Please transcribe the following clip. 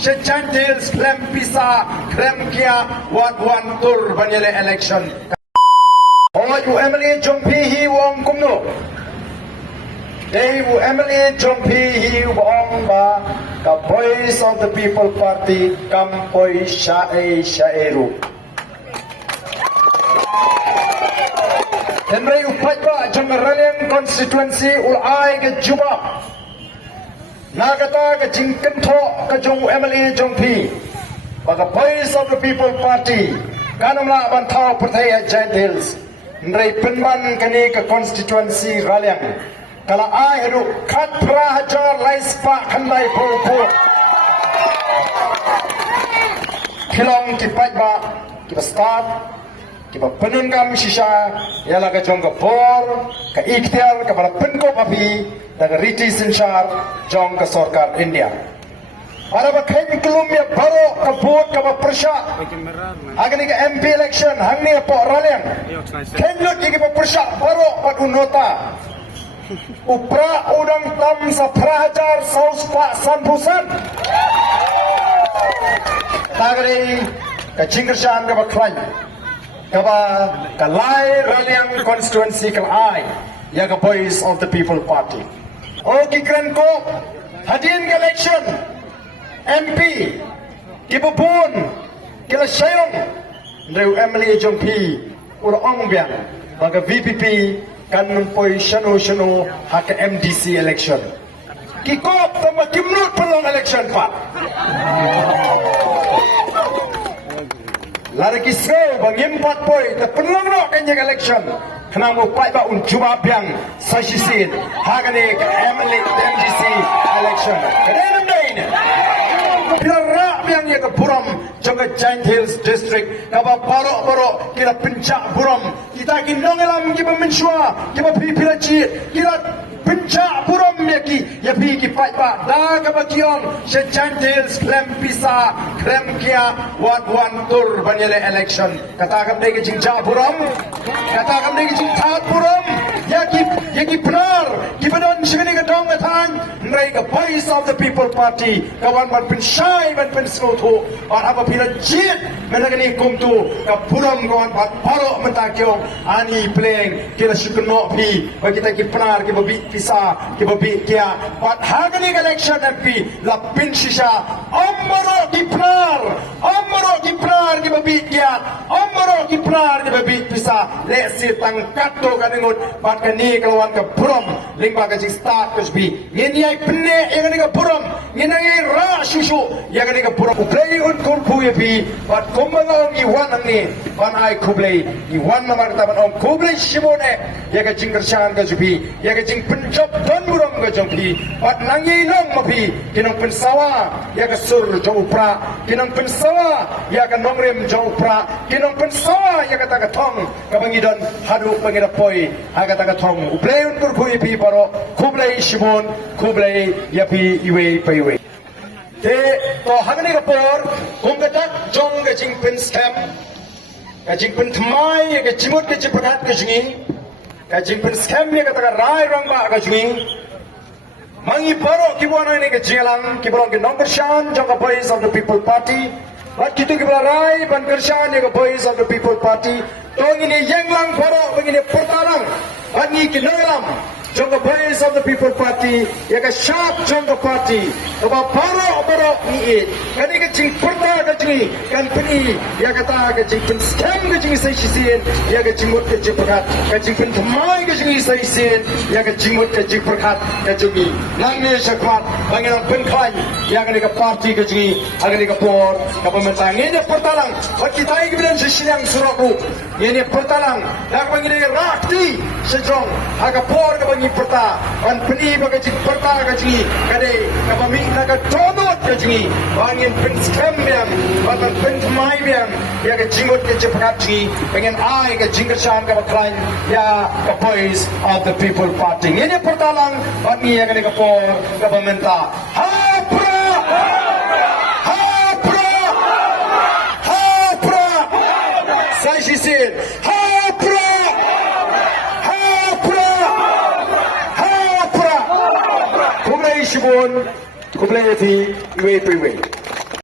Sejantil klem pisa klem kia wat wan tur banyele election. Oh, you Emily Jong Pi Hi Wong Kum No. They you Emily Jong Pi Hi Wong Ba the Voice of the People Party Kampoi Shae Shaeru. Henry upat ba Jangaralian constituency ulai ke Juba. Nagata ke jingken tho ke jong Emily Jong Pi. Baka Voice of the People Party kanamla bantau perthai Giant Hills. Nrai penman kani ke constituency Raliang. Kala ai hadu khat prahajar lais pa khandai pol. Kilong kipat ba kita start kita penunggang sisa ialah ke jong ke bor ke ikhtiar kepada penko papi dan riti sensar jong ke sorkar India. Ada bakai kelum ya baru ke buat ke persya. Agni ke MP election hangni apa Raliang. Kenyo ki ke persya baru kat unota. Upra udang tam sa prahajar saus pak sambusan. Tagari ke jingkersan ke baklai. Kaba kalai Raliang constituency kalai ya ke Voice of the People Party. Oh kikren ko hadin ke election MP kibubun kila sayong Ndeu Emily Jong Pi ura ong biang baga VPP kan mempoi shano hak MDC election kikop tama kimnut pelong election pak lari kisau bang empat poi ta pelong no kanya election kena mo pai ba un juba biang sasisin hagane MDC election kadang dain Kira yang ia ke Buram jangka Giant Hills District kaba baro kira pencak Buram kita kinong elam kita mensua kita pilih cik kita pencak Buram yaki ya pi kipat ba dah kaba kiong se Giant Hills klem pisa klem kia wat wan tur banyele election kata kam dei ke jingja Buram kata kam dei ke jingtat Buram yaki benar kipadon sini ke dong ngatang nrai ke Voice of the People Party kawan ban pensyai ban penslotu ban apa pila jit menagani kumtu ke Buram kawan ban parok mentakiong ani pleng kira syukuno pi bagi kita ki benar ki babi pisa ki babi kia ban hagani election MP la pinsisa amaro ki benar ki babi kia amaro ki benar ki babi pisa le si tangkato kaningut ban kani kawan ke Buram lingba ke start ke sbi ngeni ai penne yang ni ke Buram ngeni ai ra susu yang ni ke Buram play un kumpu ye pi bat kumbang i wan ni ban ai kublai i wan namar ta ban ong kublai shibone ya ke jingker shan ke sbi ya ke jing penjop don Buram ke jongpi bat nangi long mapi kinong pensawa ya ke sur jong upra kinong pensawa ya ke nongrem jong upra kinong pensawa ya ke ta ke thong ke bangidon hadu pangidapoi aga ta ke thong uplay un kumpu ye pi baro kublai shibon kublai ya pi iwe pa iwe te to hagani ka por kumgatak jong ke jingpen scam ke jingpen thmai ke jimut ke jipakat ke jingi ke jingpen scam ye ka ta rai rang ba ka jingi mangi paro kibono ni ke jingalang kibolong ke nongkershan jong ka Voice of the People Party bat kitu kibala rai ban kershan ye ka Voice of the People Party to ini yenglang paro begini pertarang bani ke noram jong ka Voice of the People Party ya ka sharp jong ka party ba paro ni kani ke jing perta ka jing kan peni ya kata ke jing pen scam ke jing sai sisen ya ke jing mut ke jing perkat ke jing pen thamai ke jing sai sisen ya ke jing mut ke jing perkat ke jing nang ne sakhat bangang pen khai ya ke party ke jing agani ke por ka pemerintah ni pertalang bat kita ai bidan sisiang suraku ini pertalang dak bangi rakti sejong aga por ke bangi perta an peni bagai jing perta ke jing kade ka pami ka donot ke jing bangin pen scam yang bagan pen mai yang ya ke jingut ke jepat jing pengen ai ke jingkersan ke baklain ya ke Voice of the People Party ini pertalang bangi ya ke por ke pemerintah hapra sai sisin hapra kublai shibon kublai ti iwe